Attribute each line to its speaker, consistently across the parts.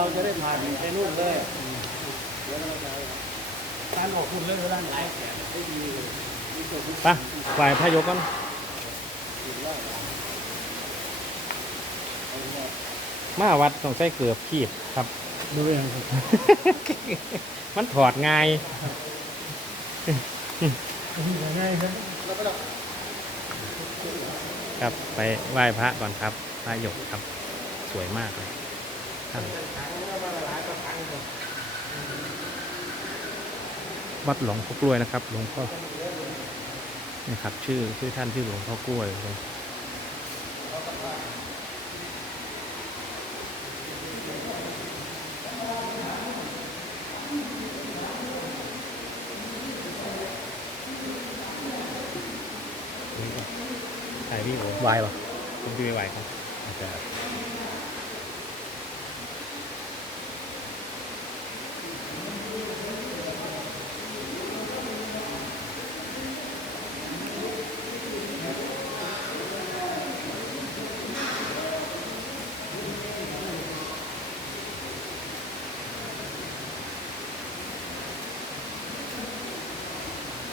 Speaker 1: เราจะได้ผ่านไปนู่นเลยการออกคุณเรื่องร่างกายแขนไม่ดีเลย
Speaker 2: พระยกกันมาวัดต้องใส่เกือบขีบครับ
Speaker 1: ดูเอง
Speaker 2: มันถอดง่าย
Speaker 1: ง่ายครับ
Speaker 2: ครับไปไหว้พระก่อนครับพระหยกครับ สวยมากเลย วัดหลวงพ่อกล้วยนะครับ หลวงพ่อนี่ครับ ชื่อชื่อท่านชื่อหลวงพ่อกล้วยเลยนี่ก็ถ่ายพี่โอวายวะผมดูไม่ไหวครับอาจจะ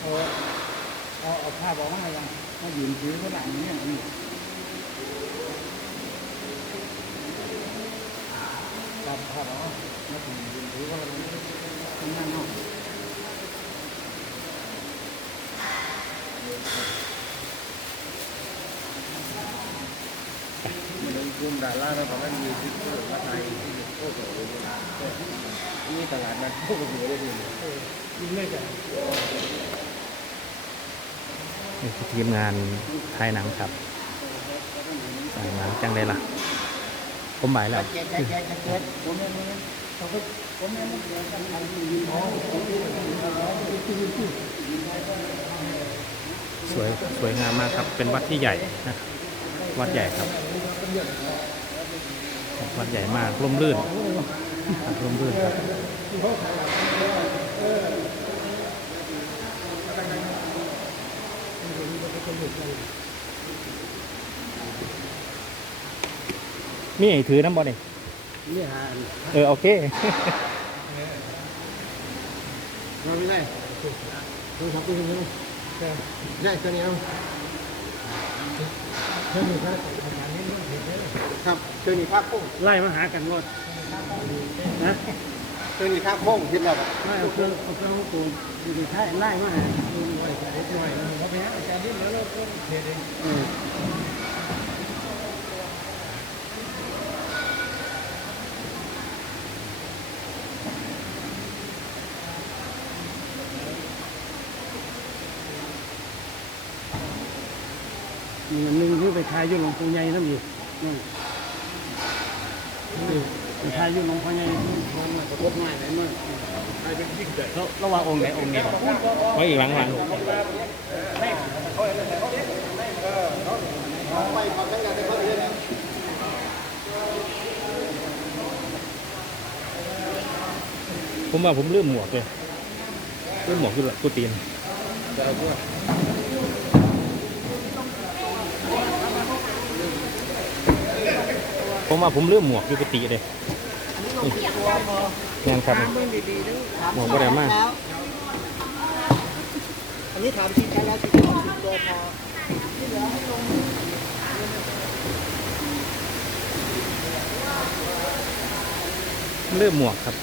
Speaker 1: เอาเอาเอาผ้าบอกว่ายังมายืนถือข้างหลังเนี่ยนี่ ครับผ้าบอกว่ามาถึงยืนถือข้างหลังข้างน้าเนาะ
Speaker 3: กลุ่มดาราเราบอกว่ามีที่เปิดว่าไทยโคตรโหดนี่ตลาดนัดโคตรโหดเลย
Speaker 1: ยิงเลยจ้ะ
Speaker 2: นี่คือทีมงานถ่ายหนังครับถ่ายหนังจังเลยล่ะ ผมหมายแล้ว
Speaker 1: แจ๊กแจ๊กแจ๊กแจ๊กผมเนี่ยมันเขาก็ผมเนี่ยมันเดียวกันทำยืนอ๋อผมยืนยืน
Speaker 2: สวยสวยงามมากครับ เป็นวัดที่ใหญ่นะวัดใหญ่ครับ วัดใหญ่มากร่มรื่นร่มรื่นครับ มีไอ้ถือน้ำบอลนี่
Speaker 1: นี่ฮะ
Speaker 2: เออโอเค
Speaker 3: เราไม่ได้ดูครับดูดูได้ตัวนี้เอา
Speaker 1: เท่านี้ครับอาจารย์นี่เห็นได้เลย
Speaker 3: ครับตัวนี้ภาคโค้ง
Speaker 1: ไล่มาหากันหมดนะ
Speaker 3: ตัวนี้ภาคโค้งคิดแล้ว
Speaker 1: ไม่เอาเครื่องเอาเครื่องของกูอยู่ในท้ายไล่มาหาดูหน่อยเล็กหน่อยเขาไปหาอาจารย์นี่แล้วเราก็เทเอง มีอันหนึง ที่ไปทายอยุ่หลวงปู่ใหญ่นั่นอีกนี่ไปทายอยุ่หลวงพ่อใหญ่มันมันก็พบง่ายเลยมันทายเป็นยิ่งใหญ่
Speaker 2: แล้วระหว่างองค์ไหนองค์นี้ก่อไว้อีกหลังหลังผมว่าผมเริ่มหมวกเลยเริ่มหมวกคือกูตีน
Speaker 3: จะเอาพวก
Speaker 2: ผมว่าผมเริ่มหมวกอยู่กุฏิเลยนี่ครับหมวกก็ได้มาก
Speaker 1: อันนี้ถามชิ้นแล้วชิ้นสอที่เหลือให้ลง
Speaker 2: เริ่มหมวกครับ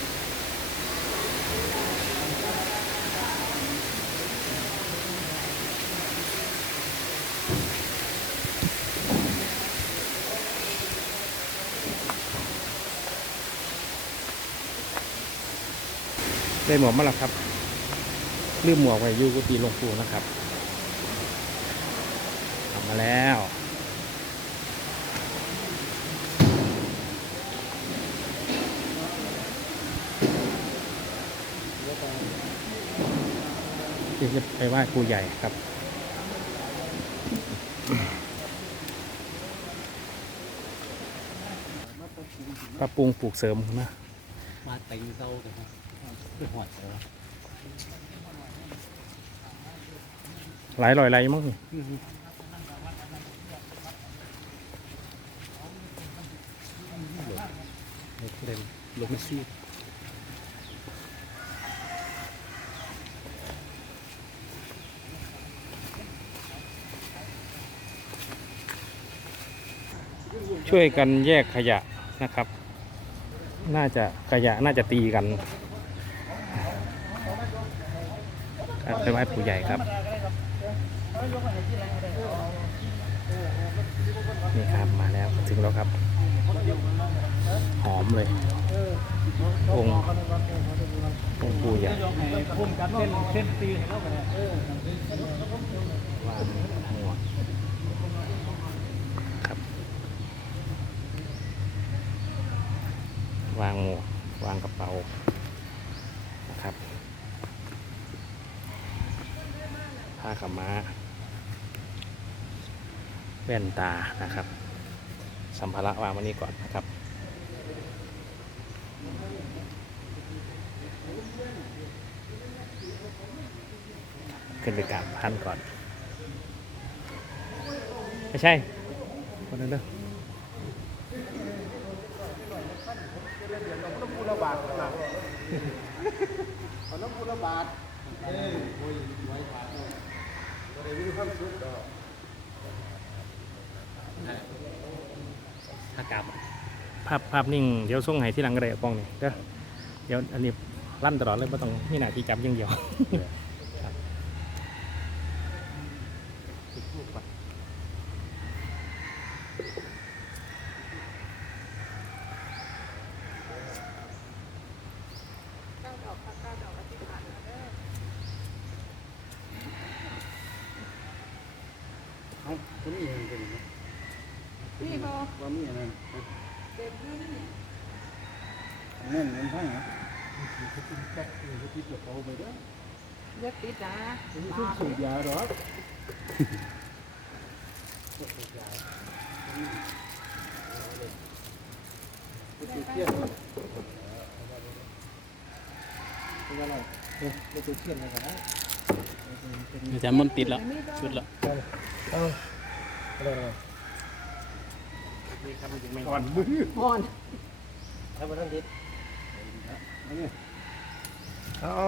Speaker 2: ได้หมวกมาแล้วครับลืมหมวกไว้อยู่กุฏิหลวงปู่นะครับทำมาแล้วที่จะไปไหว้ครูใหญ่ครับ ปรับปรุงปลูกเสริมนะ
Speaker 1: มาเต็งเตากันครับ หอดเออ
Speaker 2: หลายอยไรมั้งนี่เล่นลงซีช่วยกันแยกขยะนะครับ น่าจะขยะน่าจะตีกันครับ ไปไหว้ผู้ใหญ่ครับ นี่ครับมาแล้วถึงแล้วครับ หอมเลยองค์องค์ปู่ใหญ่
Speaker 1: พุ่มกันเส้นเส้นตีให้เราไปเนี่ย
Speaker 2: วางหมวกครับ วางหมวกวางกระเป๋านะครับ ผ้าขม้า แว่นตานะครับ สัมภาระวางไว้นี่ก่อนนะครับ ขึ้นไปกราบท่านก่อน ไม่ใช่คนนั้นเด้อ
Speaker 1: น้ำพุระบาดหลังเอาน้ำพุระบาดเอ้ยโอ้ยไว้บาดเลย บ่ได้มีความสุขดอก
Speaker 2: ถ้ากราบภาพภาพนิ่งเดี๋ยวส่งให้ที่หลังก็ได้กล้องนี่เด้อเดี๋ยวอันนี้ลั่นตลอดเลยไม่ต้องมีหน้าที่จับอย่างเดียวครับจุดธูปก่อน
Speaker 1: เอาคนนี้เองเป็นไหม
Speaker 4: นี่พอ
Speaker 1: ว่ามีอะไร
Speaker 4: เด็กนี่นี่
Speaker 1: แน่นเงินทั้งนะแจ็คคือที่จะเอาไปเด้อ
Speaker 4: เย็ดติดนะ
Speaker 1: มีทุกสูบยาหรอกเทียนเป็นอะไรเออเราตัวเทียนอะไรกันนะ
Speaker 2: อาจารย์มนต์ติดแล้วชุดแล้ว
Speaker 1: เอาอะไรอะไร
Speaker 2: นี่ครับมันยังไม่
Speaker 1: ก่อนมือ
Speaker 4: อ่อน
Speaker 1: เอาไปทั้งทิศ เอา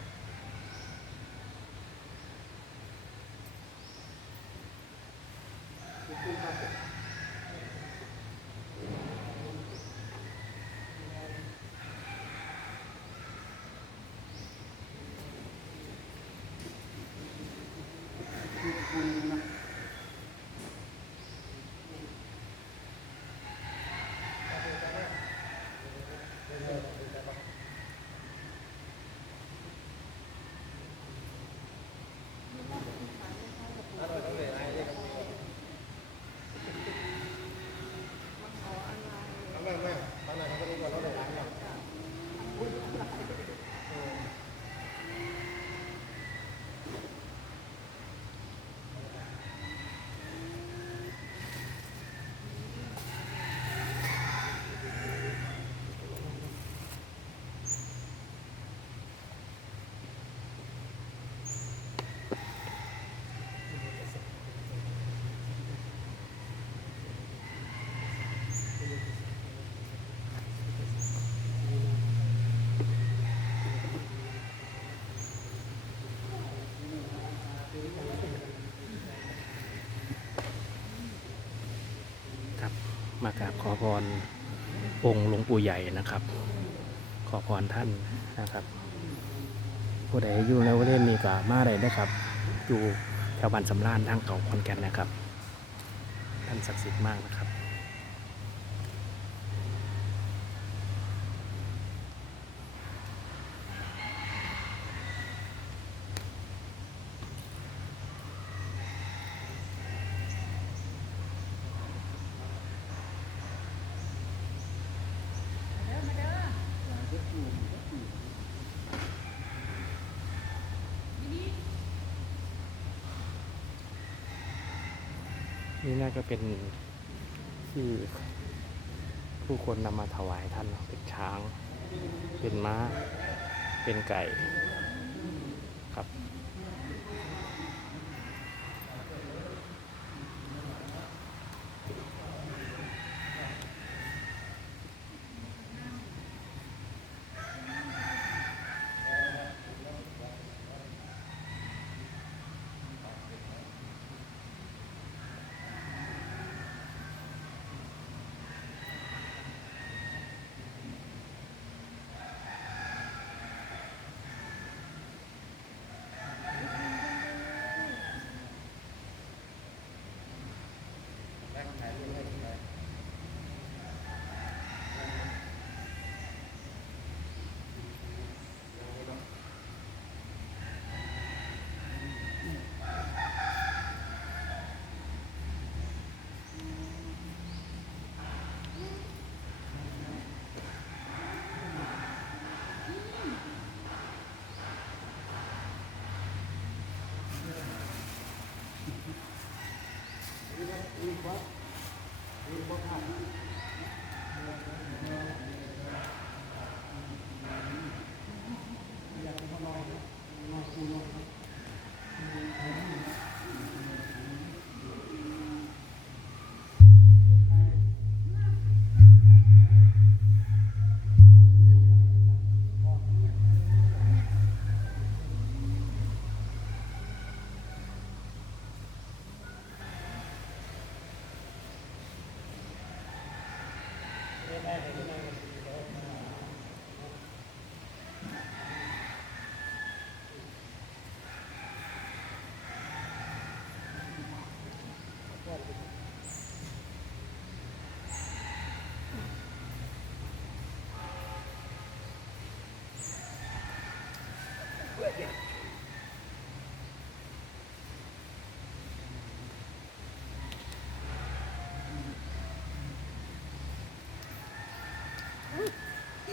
Speaker 2: ครับ มากราบขอพรองค์หลวงปู่ใหญ่นะครับ ขอพรท่านนะครับ ผู้ใดอยู่ในประเทศนี้ก็มาได้นะครับ อยู่แถวบ้านสำรานทางเก่าคอนแก่นนะครับ ท่านศักดิ์สิทธิ์มากนะครับ นี่น่าจะเป็นที่ผู้คนนำมาถวายท่านเป็นช้าง เป็นม้า เป็นไก่ Thank you.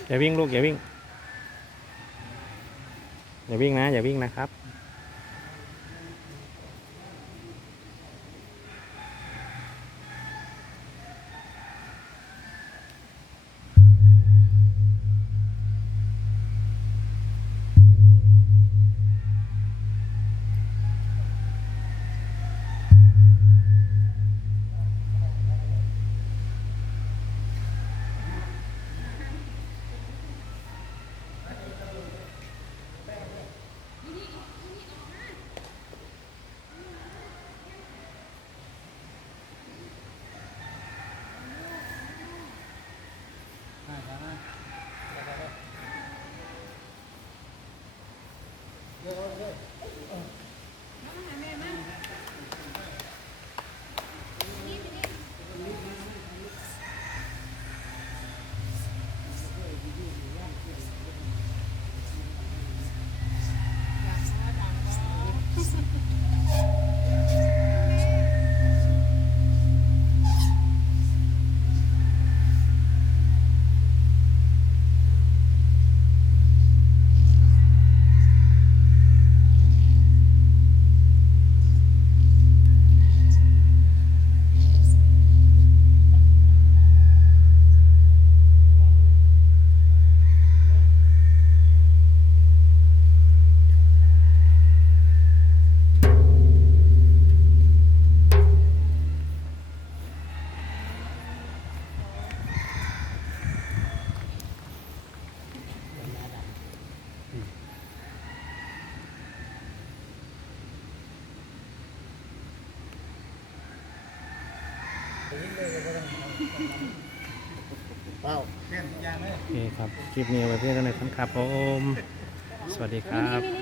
Speaker 2: อย่าวิ่งลูกอย่าวิ่ง อย่าวิ่งนะ อย่าวิ่งนะครับ เคครับ คลิปนี้เอาไว้เพื่อนกันเลยครับผม สวัสดีครับ